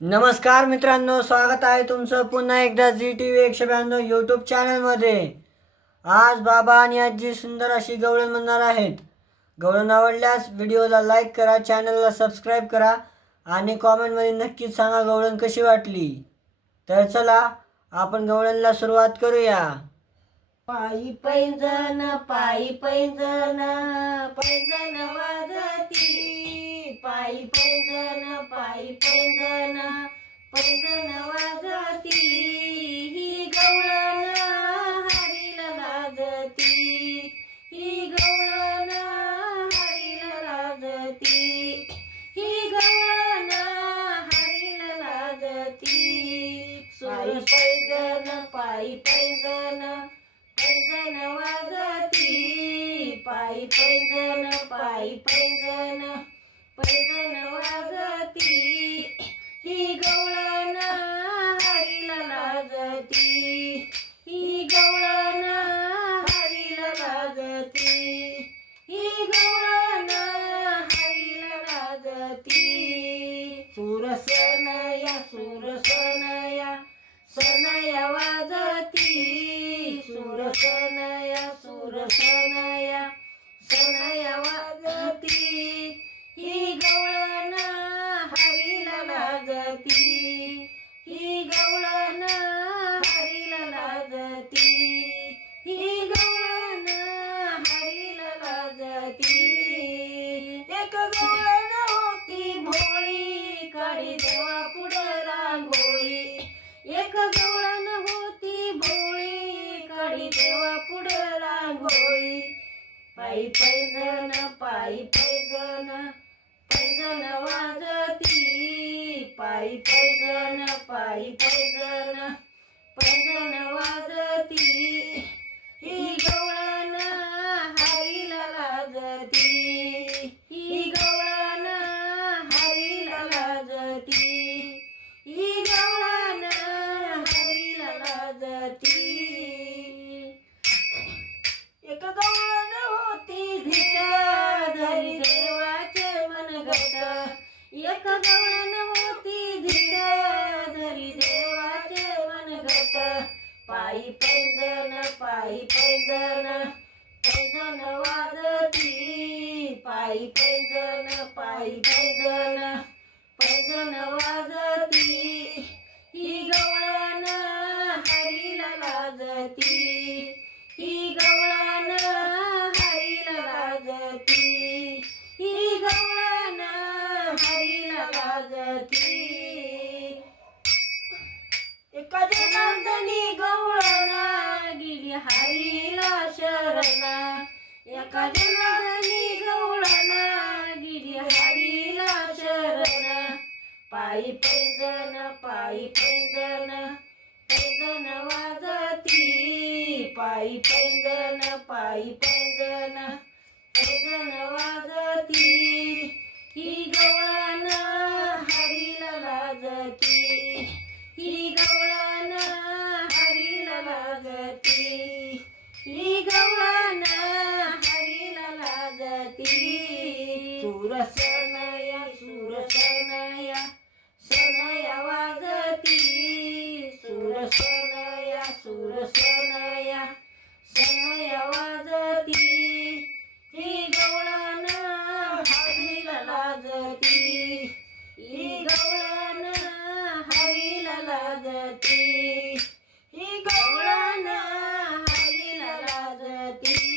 नमस्कार मित्रांनो, स्वागत आहे तुमचं पुन्हा एकदा ZTV 192 यूट्यूब चॅनलमध्ये. आज बाबा आणि आजी सुंदर अशी गवळण म्हणणार आहेत. गवळण आवडल्यास व्हिडिओला लाईक करा, चॅनलला सबस्क्राईब करा आणि कॉमेंटमध्ये नक्कीच सांगा गवळण कशी वाटली. तर चला आपण गवळणला सुरुवात करूया. पायी पैंजण पायी पैंजण पैंजण वाजती, पायी पैंजण पैंजण वाजती. ही गवळण हरीला लाजती, ही गवळण हरीला लाजती, ही गवळण हरीला लाजती. पायी पैंजण पैंजण वाजती, पायी पैंजण वाजती. ही गवळण हरीला लाजती, ही गवळण हरीला लाजती, ही गवळण हरीला लाजती. सुरसनया सनया वाजती, सुरसनया सनया वाजती. ही गवळण हरीला लाजती, ही गवळण हरीला लाजती, ही गवळण हरीला लाजती. एक गवळण होती भोळी, काढी देवा पुढं रांगोळी. एक गवळण होती भोळी, काढी देवा पुढं रांगोळी. पायी पैंजण वाजती, पायी पैंजण वाजती. ही गवळण हरीला लाजती, ही गवळण हरीला लाजती, ही गवळण हरीला लाजती. एक गवळण होती धिट, धरी देवाचे मनगट. एक गवळण होती धिट, धरी देवाचे मनगट. पायी पैंजण वाजती, पायी पैंजण वाजती. ही गवळण हरीला लाजती, ही गवळण हरीला लाजती, ही गवळण हरीला लाजती. एका जनार्दनी गवळण गेली हरीला शरण, एका जनार्दनी गवळण गेली हरीला शरण. पायी पैंजण वाजती, पायी पैंजण वाजती. ही गवळण हरीला लाजती, ही गवळण हरीला लाजती, ही गवळण हरीला लाजती. सुरसनया सनया वाजती, सुरसनया सनया वाजती. ही गवळण हरीला लाजती, ही गवळण हरीला लाजती, ही गवळण हरीला लाजती.